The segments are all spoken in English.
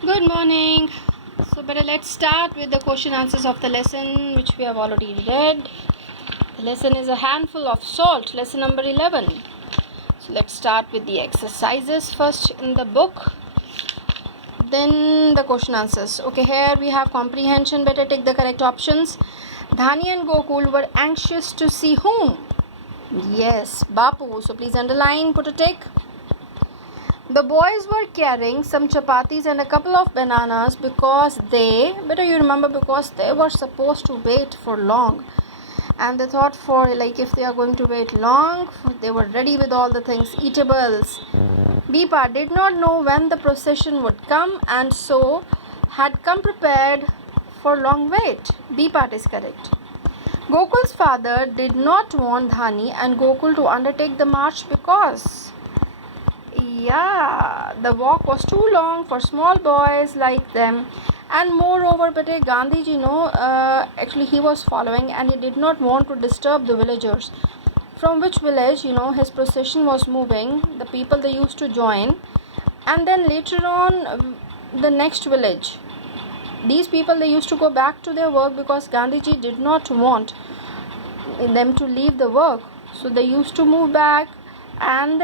Good morning. So, better let's start with the question answers of the lesson which we have already read. The lesson is a handful of salt, lesson number 11. So, let's start with the exercises first in the book, then the question answers. Okay, here we have comprehension. Better take the correct options. Dhani and Gokul were anxious to see whom? Yes, Bapu. So, please underline, put a tick. The boys were carrying some chapatis and a couple of bananas because better you remember, because they were supposed to wait for long. And they thought if they are going to wait long, they were ready with all the things, eatables. Bipa did not know when the procession would come and so had come prepared for long wait. B part is correct. Gokul's father did not want Dhani and Gokul to undertake the march because the walk was too long for small boys like them, and moreover, Gandhiji, actually he was following and he did not want to disturb the villagers. From which village, his procession was moving, the people they used to join, and then later on, the next village. These people they used to go back to their work because Gandhiji did not want them to leave the work, so they used to move back. And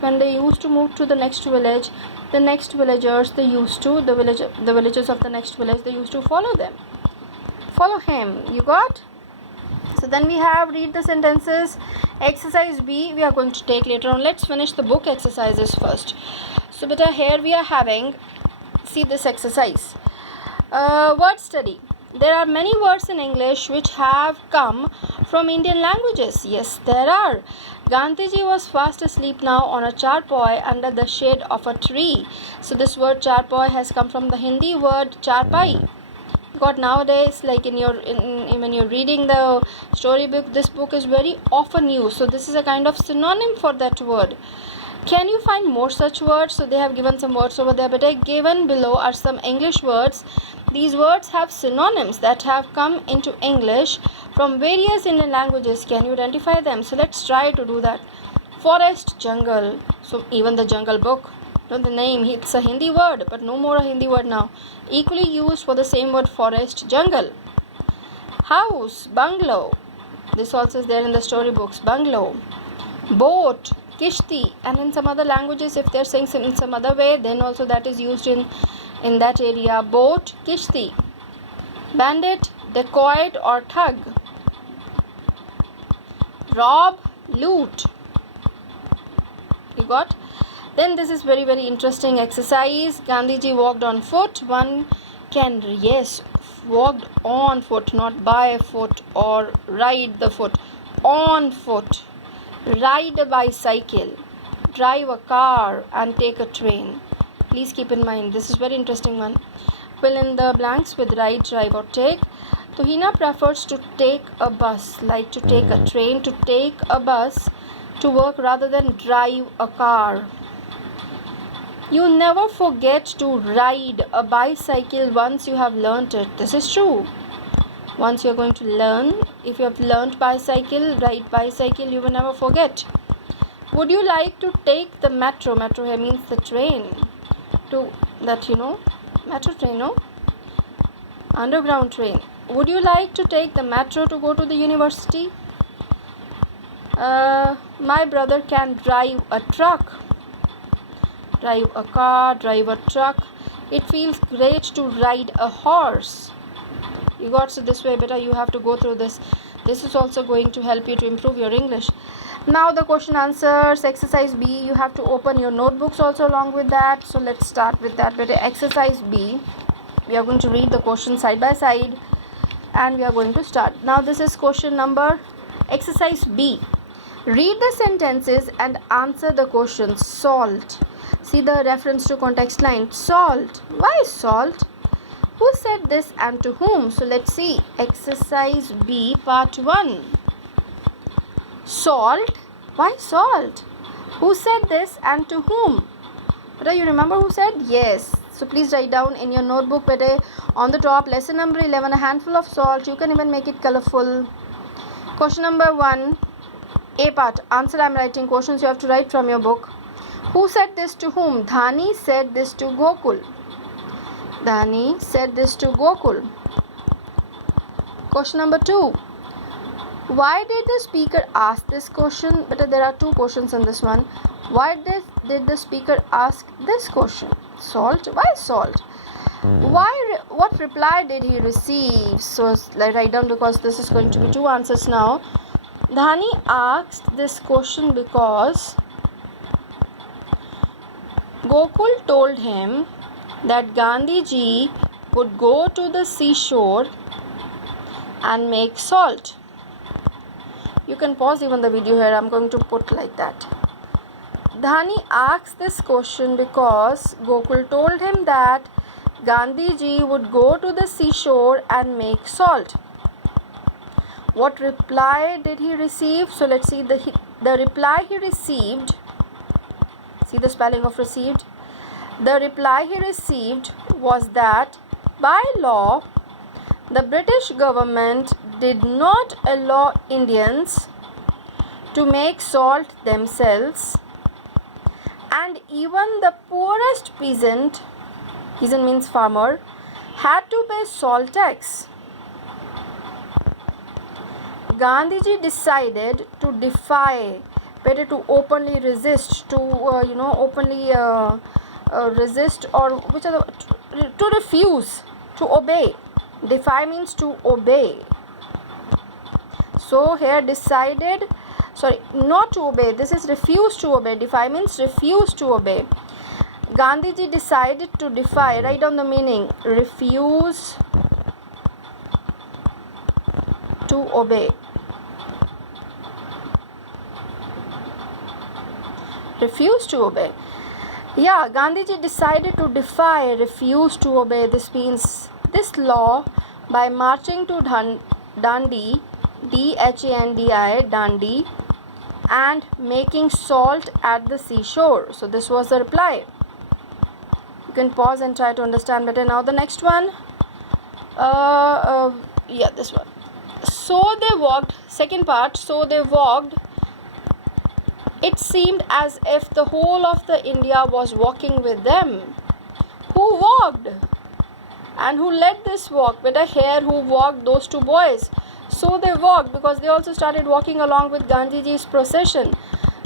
when they used to move to the next village, the next villagers the villagers of the next village they used to follow him. You got? So then we have read the sentences. Exercise B we are going to take later on. Let's finish the book exercises first. So beta, here we are having, see this exercise, word study. There are many words in English which have come from Indian languages. Yes, there are. Gandhiji was fast asleep now on a charpoy under the shade of a tree. So this word charpoy has come from the Hindi word charpai. Because nowadays, like when you're reading the storybook, this book is very often used. So this is a kind of synonym for that word. Can you find more such words? So they have given some words over there, but given below are some English words. These words have synonyms that have come into English from various Indian languages. Can you identify them? So let's try to do that. Forest, jungle. So even the Jungle Book, the name, it's a Hindi word, but no more a Hindi word now. Equally used for the same word, forest, jungle. House, bungalow. This also is there in the storybooks, bungalow. Boat, kishti, and in some other languages, if they're saying in some other way, then also that is used in that area. Boat, kishti. Bandit, dacoit or thug. Rob, loot. You got? Then this is very, very interesting exercise. Gandhiji walked on foot. One can, yes, walked on foot, not by foot or ride the foot. On foot. Ride a bicycle, drive a car and take a train. Please keep in mind, this is very interesting one. Fill in the blanks with ride, drive or take. Tuhina prefers to take a bus, like to take a train, to take a bus to work rather than drive a car. You never forget to ride a bicycle once you have learnt it. This is true. Once you are going to learn, if you have learnt ride bicycle, you will never forget. Would you like to take the metro? Metro here means the train. Metro train, no? Underground train. Would you like to take the metro to go to the university? My brother can drive a truck. Drive a car, drive a truck. It feels great to ride a horse. You got? So this way, beta, you have to go through this. This is also going to help you to improve your English. Now the question answers, exercise B. You have to open your notebooks also along with that. So let's start with that, beta. Exercise B. We are going to read the question side by side and we are going to start. Now this is question number, exercise B. Read the sentences and answer the questions. Salt. See the reference to context line. Salt. Why salt? Who said this and to whom? So let's see. Exercise B, part 1. Salt. Why salt? Who said this and to whom? Beta, you remember who said? Yes. So please write down in your notebook, beta, on the top, lesson number 11, a handful of salt. You can even make it colorful. Question number 1, A part. Answer, I'm writing questions you have to write from your book. Who said this to whom? Dhani said this to Gokul. Dhani said this to Gokul. Question number 2. Why did the speaker ask this question? But there are two questions in this one. Why did the speaker ask this question? Salt? Why salt? What reply did he receive? So let's write down, because this is going to be two answers now. Dhani asked this question because Gokul told him that Gandhiji would go to the seashore and make salt. You can pause even the video here. I'm going to put like that. Dhani asked this question because Gokul told him that Gandhiji would go to the seashore and make salt. What reply did he receive? So let's see the reply he received. See the spelling of received? The reply he received was that by law, the British government did not allow Indians to make salt themselves, and even the poorest peasant means farmer, had to pay salt tax. Gandhiji decided to defy, better to openly resist, to openly resist, or which are to refuse, to obey. Defy means to obey. So here decided, not to obey, this is refuse to obey. Defy means refuse to obey. Gandhiji decided to defy. Write down the meaning. Refuse to obey. Refuse to obey. Yeah, Gandhiji decided to defy, refuse to obey. This means this law by marching to Dandi, Dhandi, Dandi, and making salt at the seashore. So this was the reply. You can pause and try to understand better. Now the next one. This one. So they walked. Second part. So they walked. It seemed as if the whole of the India was walking with them. Who walked? And who led this walk? Beta, here who walked? Those two boys. So they walked because they also started walking along with Gandhiji's procession.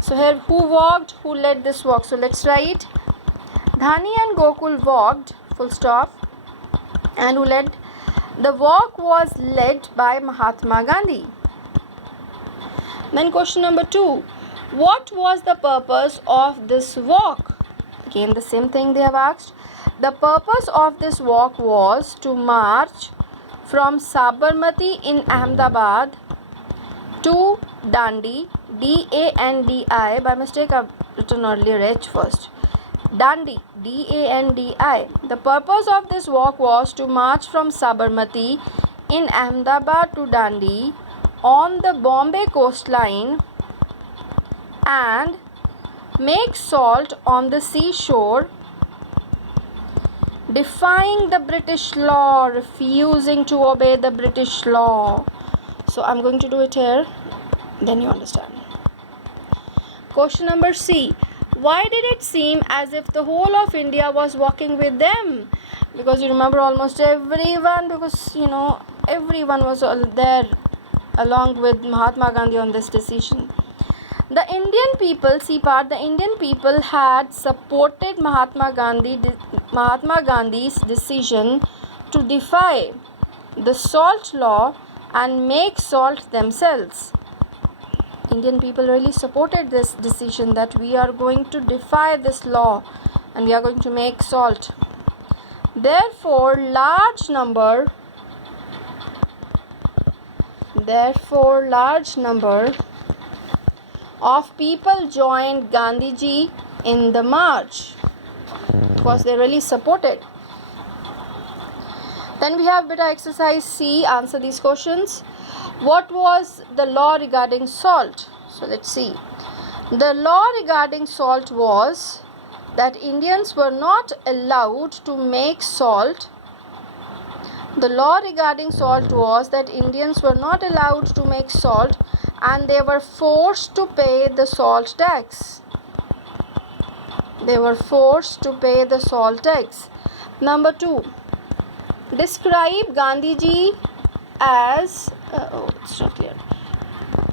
So here who walked? Who led this walk? So let's write. Dhani and Gokul walked, full stop. And who led? The walk was led by Mahatma Gandhi. Then question number 2. What was the purpose of this walk? Again, the same thing they have asked. The purpose of this walk was to march from Sabarmati in Ahmedabad to Dandi, D-A-N-D-I. By mistake, I've written earlier H first. Dandi, D-A-N-D-I. The purpose of this walk was to march from Sabarmati in Ahmedabad to Dandi on the Bombay coastline and make salt on the seashore, defying the British law, refusing to obey the British law. So I'm going to do it here, then you understand. Question number C. Why did it seem as if the whole of India was walking with them? Because you remember almost everyone, because everyone was there along with Mahatma Gandhi on this decision. The Indian people, the Indian people had supported Mahatma Gandhi's decision to defy the salt law and make salt themselves. Indian people really supported this decision that we are going to defy this law and we are going to make salt. Therefore, large number of people joined Gandhiji in the march because they really supported. Then we have beta exercise C. Answer these questions. What was the law regarding salt? So let's see. The law regarding salt was that Indians were not allowed to make salt. The law regarding salt was that Indians were not allowed to make salt and they were forced to pay the salt tax. They were forced to pay the salt tax. Number 2. Describe Gandhiji as it's not clear.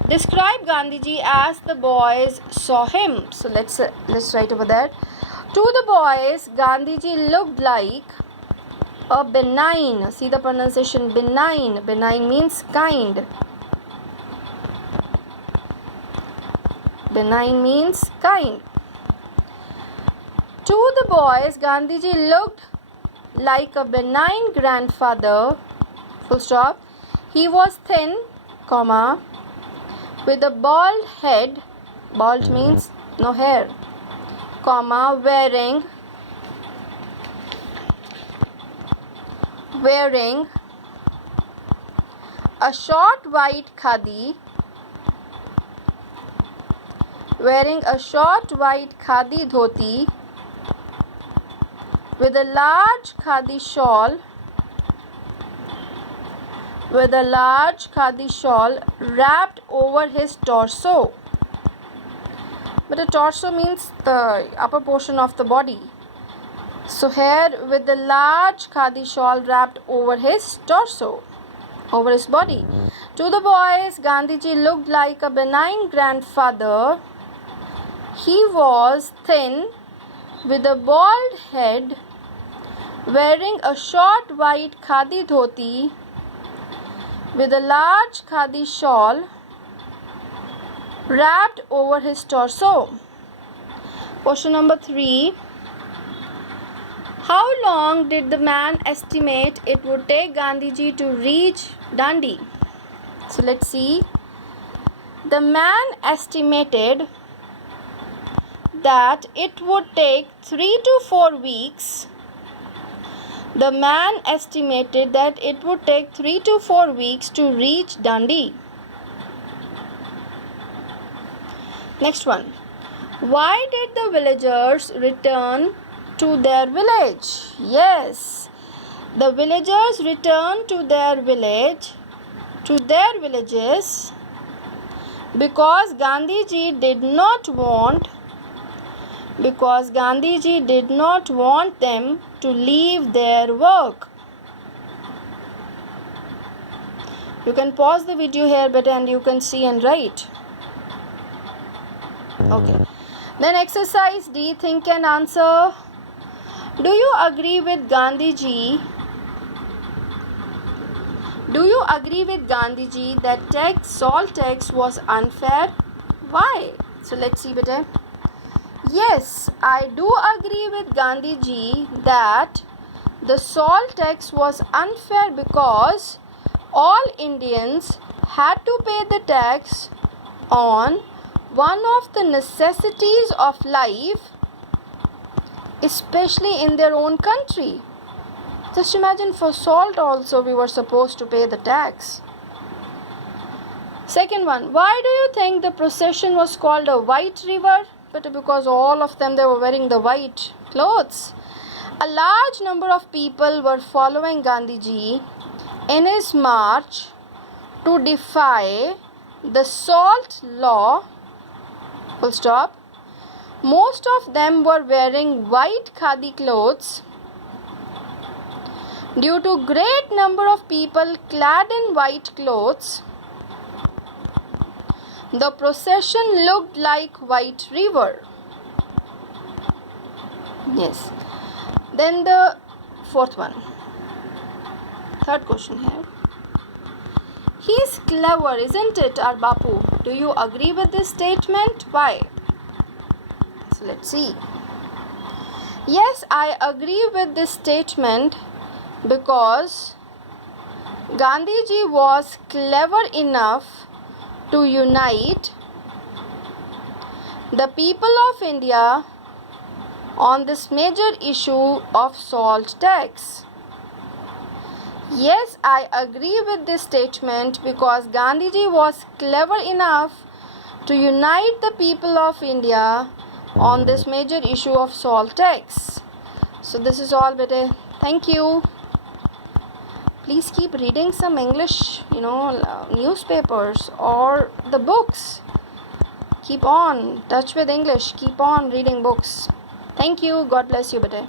Describe Gandhiji as the boys saw him. So let's write over there. To the boys, Gandhiji looked like a benign. See the pronunciation, benign. Benign means kind. Benign means kind. To the boys, Gandhiji looked like a benign grandfather. Full stop. He was thin, comma, with a bald head. Bald means no hair, comma, wearing a short white khadi, dhoti with a large khadi shawl wrapped over his torso. But a torso means the upper portion of the body. So here, with the large khadi shawl wrapped over his torso, over his body. To the boys, Gandhiji looked like a benign grandfather. He was thin, with a bald head, wearing a short white khadi dhoti with a large khadi shawl wrapped over his torso. Question number 3. How long did the man estimate it would take Gandhiji to reach Dandi? So let's see. The man estimated that it would take 3 to 4 weeks. The man estimated that it would take 3 to 4 weeks to reach Dandi. Next one. Why did the villagers return to their village? Yes, the villagers returned to their villages because Gandhiji did not want them to leave their work. You can pause the video here better and you can see and write. Okay. Then exercise D, think and answer. Do you agree with Gandhiji? That salt tax was unfair? Why? So let's see better. Yes, I do agree with Gandhiji that the salt tax was unfair because all Indians had to pay the tax on one of the necessities of life, especially in their own country. Just imagine, for salt also we were supposed to pay the tax. Second one, why do you think the procession was called a white river? But because all of them, they were wearing the white clothes. A large number of people were following Gandhiji in his march to defy the salt law. Full stop. Most of them were wearing white khadi clothes. Due to great number of people clad in white clothes, the procession looked like white river. Yes. Then the fourth one. Third question here. He's clever, isn't it, our Bapu? Do you agree with this statement? Why? So let's see. Yes, I agree with this statement because Gandhiji was clever enough to unite the people of India on this major issue of salt tax. Yes, I agree with this statement because Gandhiji was clever enough to unite the people of India on this major issue of salt tax. So this is all, bete. Thank you. Please keep reading some English, newspapers or the books. Keep on touch with English. Keep on reading books. Thank you. God bless you, bete.